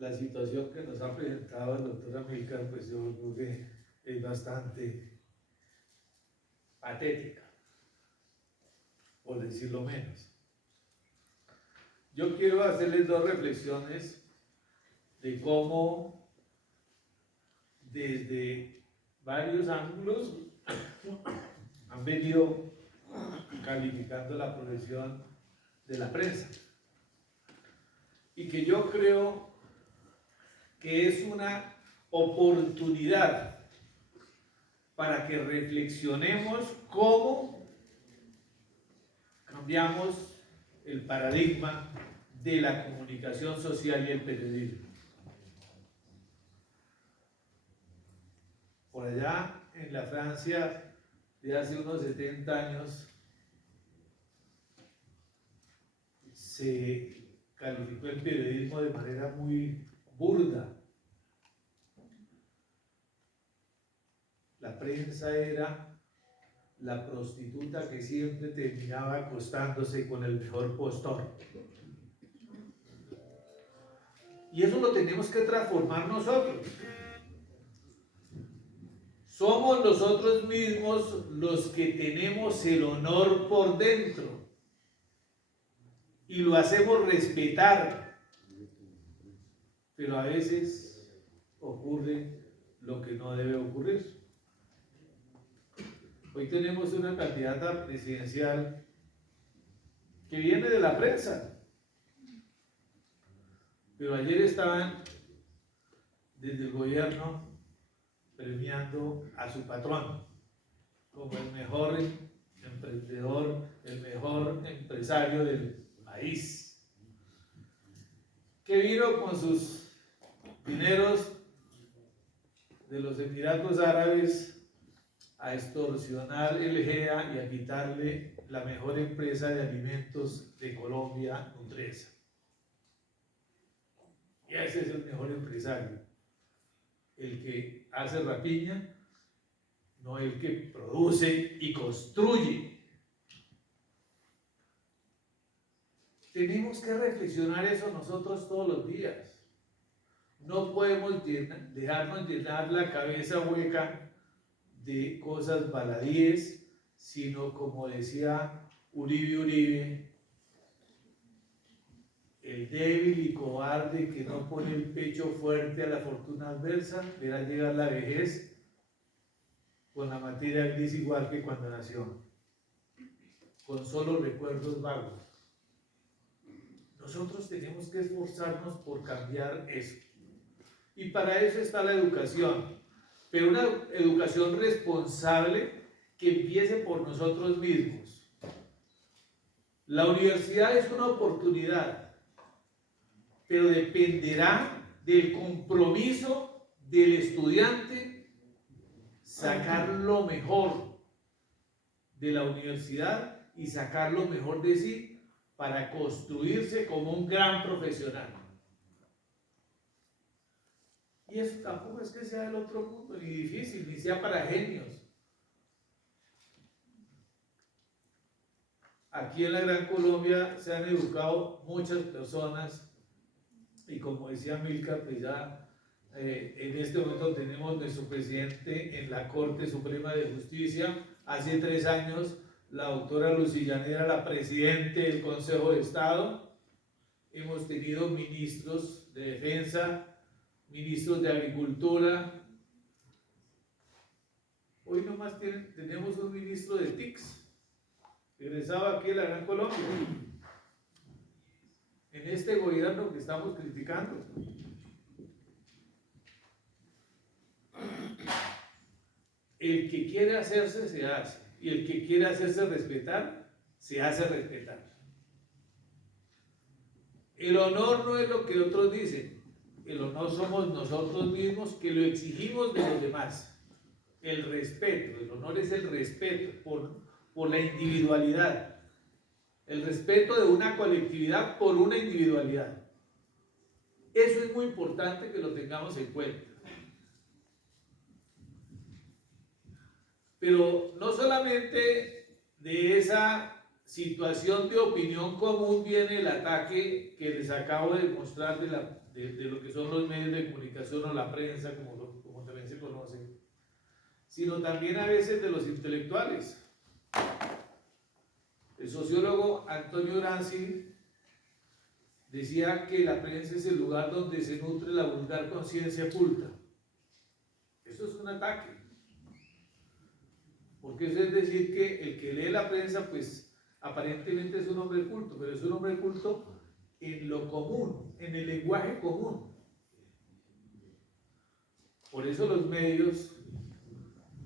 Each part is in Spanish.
la situación que nos ha presentado el doctor Amílcar, pues yo creo que es bastante patética, por decirlo menos. Yo quiero hacerles dos reflexiones de cómo desde varios ángulos han venido calificando la profesión de la prensa, y que yo creo que es una oportunidad para que reflexionemos cómo cambiamos el paradigma de la comunicación social y el periodismo. Por allá en la Francia de hace unos 70 años se calificó el periodismo de manera muy burda. La prensa era la prostituta que siempre terminaba acostándose con el mejor postor. Y eso lo tenemos que transformar nosotros. Somos nosotros mismos los que tenemos el honor por dentro y lo hacemos respetar, pero a veces ocurre lo que no debe ocurrir. Hoy tenemos una candidata presidencial que viene de la prensa, pero ayer estaban desde el gobierno premiando a su patrón como el mejor emprendedor, el mejor empresario del país, que vino con sus dineros de los Emiratos Árabes a extorsionar el GEA y a quitarle la mejor empresa de alimentos de Colombia, Nutresa. Y ese es el mejor empresario, el que hace rapiña, no el que produce y construye. Tenemos que reflexionar eso nosotros todos los días. No podemos dejarnos llenar la cabeza hueca de cosas baladíes, sino, como decía Uribe, el débil y cobarde que no pone el pecho fuerte a la fortuna adversa, verá llegar la vejez con la materia gris igual que cuando nació, con solo recuerdos vagos. Nosotros tenemos que esforzarnos por cambiar eso. Y para eso está la educación, pero una educación responsable que empiece por nosotros mismos. La universidad es una oportunidad, pero dependerá del compromiso del estudiante sacar lo mejor de la universidad y sacar lo mejor de sí para construirse como un gran profesional. Y eso tampoco es que sea del otro mundo, ni difícil, ni sea para genios. Aquí en la Gran Colombia se han educado muchas personas, y como decía Milka, pues ya en este momento tenemos nuestro presidente en la Corte Suprema de Justicia. Hace 3 años la doctora Lucillanera era la presidente del Consejo de Estado. Hemos tenido ministros de Defensa, ministros de Agricultura. Hoy nomás tenemos un ministro de TICS, egresado aquí en la Gran Colombia, en este gobierno que estamos criticando. El que quiere hacerse, se hace, y el que quiere hacerse respetar, se hace respetar. El honor no es lo que otros dicen, el honor somos nosotros mismos que lo exigimos de los demás. El respeto, el honor es el respeto por la individualidad, el respeto de una colectividad por una individualidad. Eso es muy importante que lo tengamos en cuenta. Pero no solamente de esa situación de opinión común viene el ataque que les acabo de mostrar de lo que son los medios de comunicación o la prensa, como también se conoce, sino también a veces de los intelectuales. El sociólogo Antonio Gramsci decía que la prensa es el lugar donde se nutre la vulgar conciencia culta. Eso es un ataque. Porque eso es decir que el que lee la prensa, pues aparentemente es un hombre culto, pero es un hombre culto en lo común, en el lenguaje común. Por eso los medios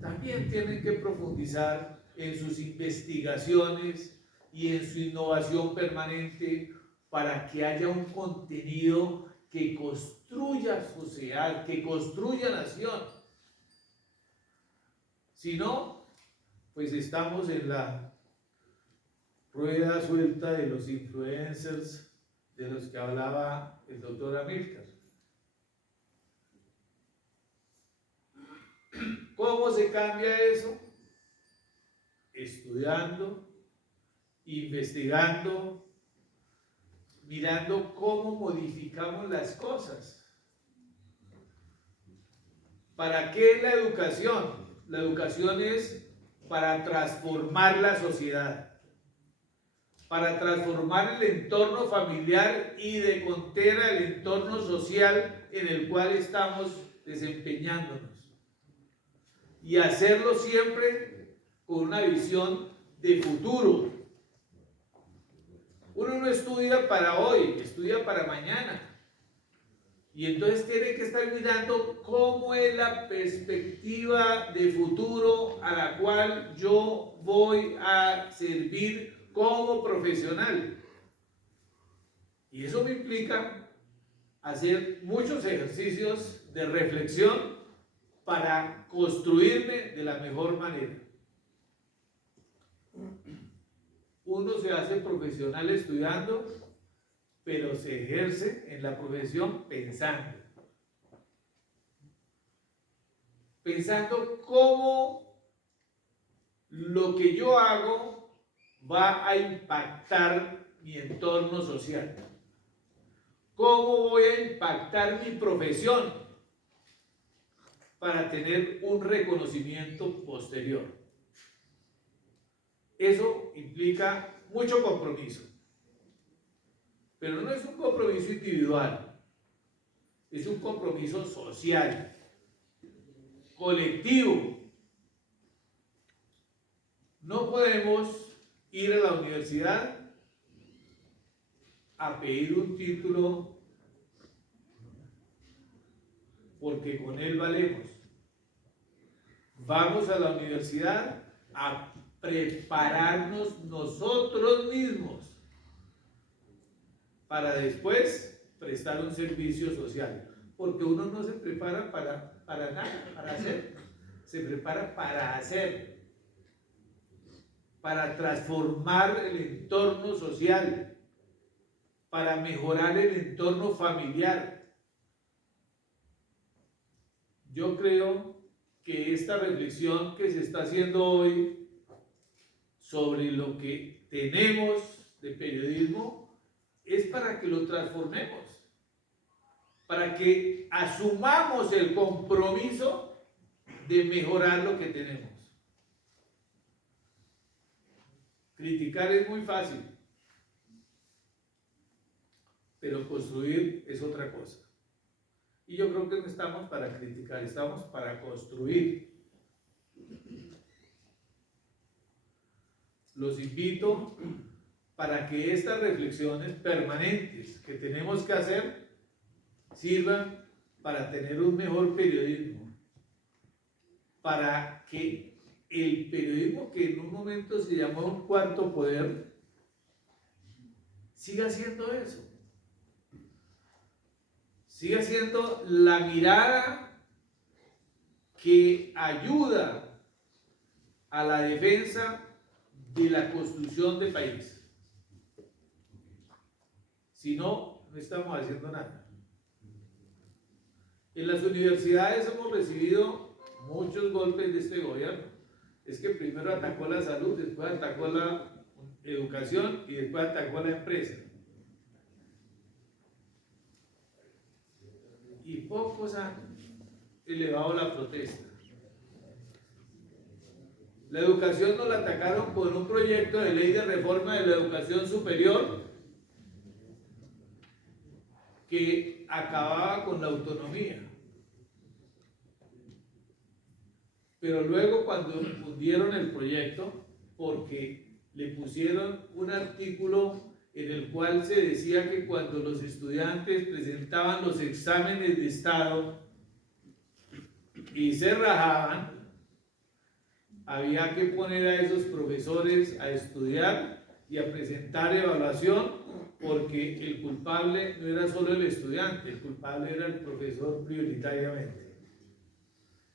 también tienen que profundizar en sus investigaciones y en su innovación permanente para que haya un contenido que construya sociedad, que construya nación. Si no, pues estamos en la rueda suelta de los influencers de los que hablaba el doctor Amílcar. ¿Cómo se cambia eso? Estudiando, investigando, mirando cómo modificamos las cosas. ¿Para qué la educación? La educación es para transformar la sociedad, para transformar el entorno familiar y de contera el entorno social en el cual estamos desempeñándonos. Y hacerlo siempre con una visión de futuro. Uno no estudia para hoy, estudia para mañana. Y entonces tiene que estar mirando cómo es la perspectiva de futuro a la cual yo voy a servir como profesional. Y eso me implica hacer muchos ejercicios de reflexión para construirme de la mejor manera. Uno se hace profesional estudiando, pero se ejerce en la profesión pensando. Pensando cómo lo que yo hago va a impactar mi entorno social. Cómo voy a impactar mi profesión para tener un reconocimiento posterior. Eso implica mucho compromiso. Pero no es un compromiso individual, es un compromiso social, colectivo. No podemos ir a la universidad a pedir un título porque con él valemos. Vamos a la universidad a prepararnos nosotros mismos para después prestar un servicio social. Porque uno no se prepara para nada, para hacer. Se prepara para hacer. Para transformar el entorno social. Para mejorar el entorno familiar. Yo creo que esta reflexión que se está haciendo hoy sobre lo que tenemos de periodismo es para que lo transformemos, para que asumamos el compromiso de mejorar lo que tenemos. Criticar es muy fácil, pero construir es otra cosa. Y yo creo que no estamos para criticar, estamos para construir. Los invito para que estas reflexiones permanentes que tenemos que hacer sirvan para tener un mejor periodismo, para que el periodismo que en un momento se llamó un cuarto poder siga siendo eso, siga siendo la mirada que ayuda a la defensa de la construcción del país. Si no, no estamos haciendo nada. En las universidades hemos recibido muchos golpes de este gobierno. Es que primero atacó la salud, después atacó la educación y después atacó la empresa. y pocos han elevado la protesta. La educación nos la atacaron con un proyecto de ley de reforma de la educación superior que acababa con la autonomía. Pero luego cuando fundieron el proyecto, porque le pusieron un artículo en el cual se decía que cuando los estudiantes presentaban los exámenes de estado y se rajaban, había que poner a esos profesores a estudiar y a presentar evaluación, porque el culpable no era solo el estudiante, el culpable era el profesor prioritariamente.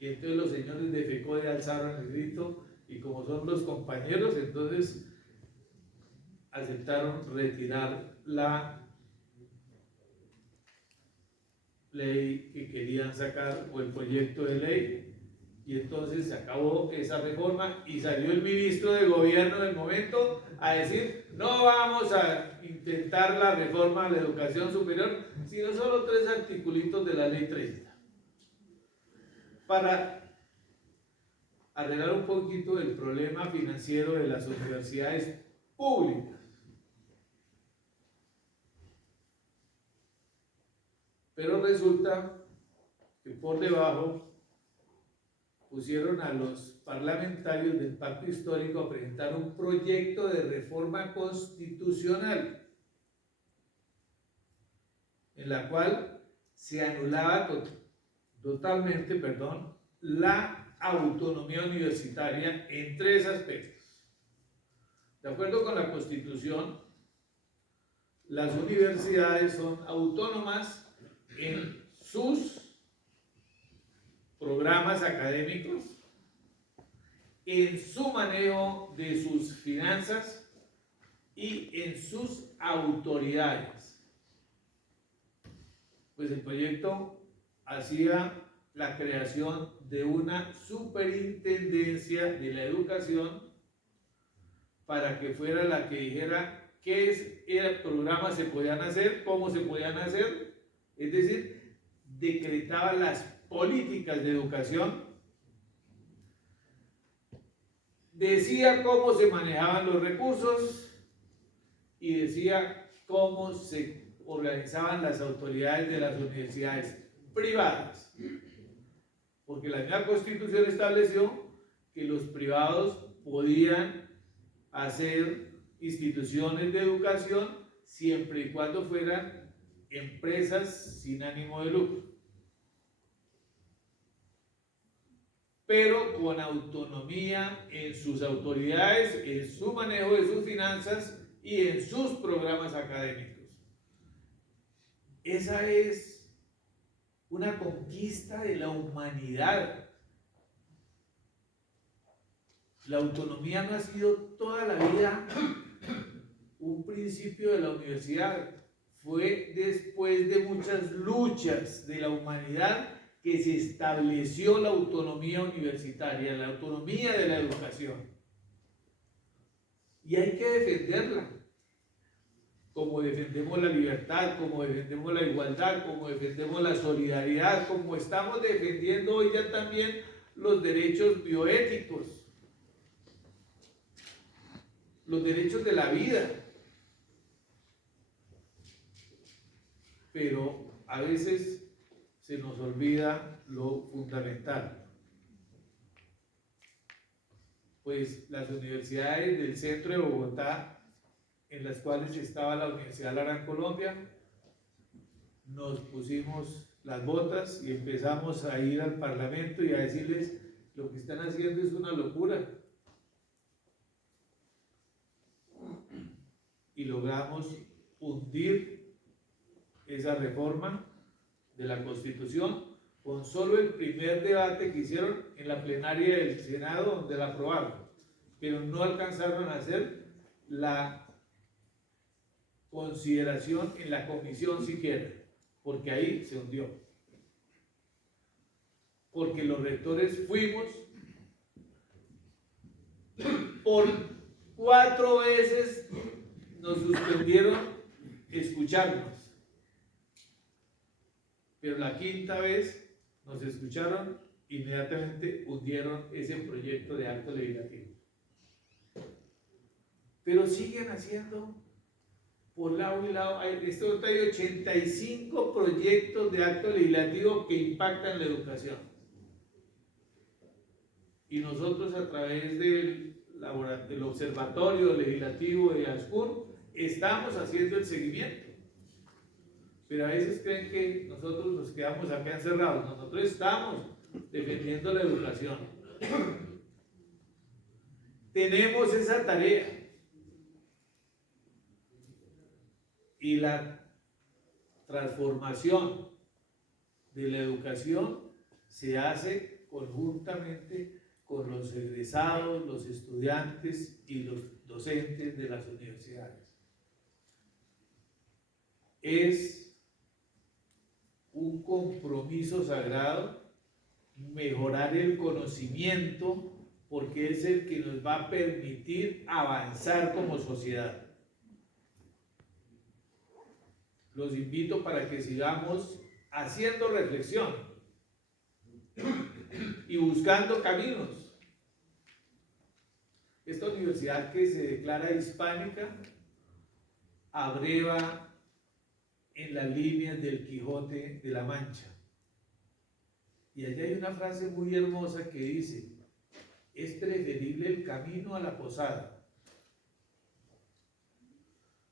Y entonces los señores de FECODE alzaron el grito, y como son los compañeros, entonces aceptaron retirar la ley que querían sacar, o el proyecto de ley, y entonces se acabó esa reforma y salió el ministro de gobierno del momento a decir: no vamos a intentar la reforma de la educación superior, sino solo 3 articulitos de la ley 30, para arreglar un poquito el problema financiero de las universidades públicas. Pero resulta que por debajo pusieron a los parlamentarios del Pacto Histórico a presentar un proyecto de reforma constitucional en la cual se anulaba totalmente, la autonomía universitaria en 3 aspectos. De acuerdo con la Constitución, las universidades son autónomas en sus programas académicos, en su manejo de sus finanzas y en sus autoridades. Pues el proyecto hacía la creación de una superintendencia de la educación para que fuera la que dijera qué programas se podían hacer, cómo se podían hacer, es decir, decretaba las políticas de educación, decía cómo se manejaban los recursos y decía cómo se organizaban las autoridades de las universidades privadas. Porque la misma Constitución estableció que los privados podían hacer instituciones de educación siempre y cuando fueran empresas sin ánimo de lucro, pero con autonomía en sus autoridades, en su manejo de sus finanzas y en sus programas académicos. Esa es una conquista de la humanidad. La autonomía no ha sido toda la vida un principio de la universidad. Fue después de muchas luchas de la humanidad que se estableció la autonomía universitaria, la autonomía de la educación. Y hay que defenderla, como defendemos la libertad, como defendemos la igualdad, como defendemos la solidaridad, como estamos defendiendo hoy ya también los derechos bioéticos, los derechos de la vida. Pero a veces se nos olvida lo fundamental. Pues las universidades del centro de Bogotá, en las cuales estaba la Universidad de la Gran Colombia, nos pusimos las botas y empezamos a ir al Parlamento y a decirles: lo que están haciendo es una locura. Y logramos hundir esa reforma de la Constitución con solo el primer debate que hicieron en la plenaria del Senado, donde la aprobaron, pero no alcanzaron a hacer la consideración en la comisión siquiera, porque ahí se hundió. Porque los rectores fuimos, por 4 veces nos suspendieron escucharnos, pero la quinta vez nos escucharon, inmediatamente hundieron ese proyecto de acto legislativo. Pero siguen haciendo por lado y lado. Esto hay 85 proyectos de acto legislativo que impactan la educación. Y nosotros, a través del Observatorio Legislativo de ASCUR, estamos haciendo el seguimiento. Pero a veces creen que nosotros nos quedamos acá encerrados. Nosotros estamos defendiendo la educación. Tenemos esa tarea. Y la transformación de la educación se hace conjuntamente con los egresados, los estudiantes y los docentes de las universidades. Es un compromiso sagrado mejorar el conocimiento, porque es el que nos va a permitir avanzar como sociedad. Los invito para que sigamos haciendo reflexión y buscando caminos. Esta universidad, que se declara hispánica, abreva en las líneas del Quijote de la Mancha. Y allá hay una frase muy hermosa que dice: es preferible el camino a la posada.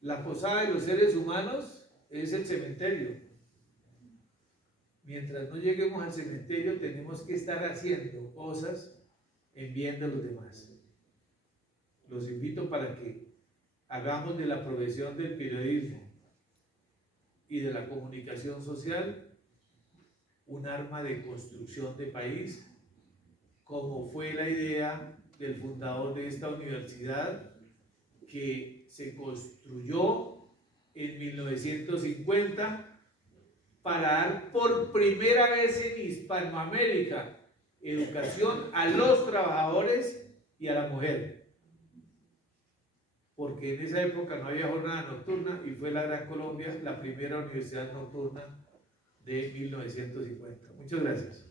La posada de los seres humanos es el cementerio. Mientras no lleguemos al cementerio, tenemos que estar haciendo cosas en bien de los demás. Los invito para que hagamos de la profesión del periodismo y de la comunicación social un arma de construcción de país, como fue la idea del fundador de esta universidad, que se construyó en 1950 para dar por primera vez en Hispanoamérica educación a los trabajadores y a la mujer, porque en esa época no había jornada nocturna y fue la Gran Colombia la primera universidad nocturna de 1950. Muchas gracias.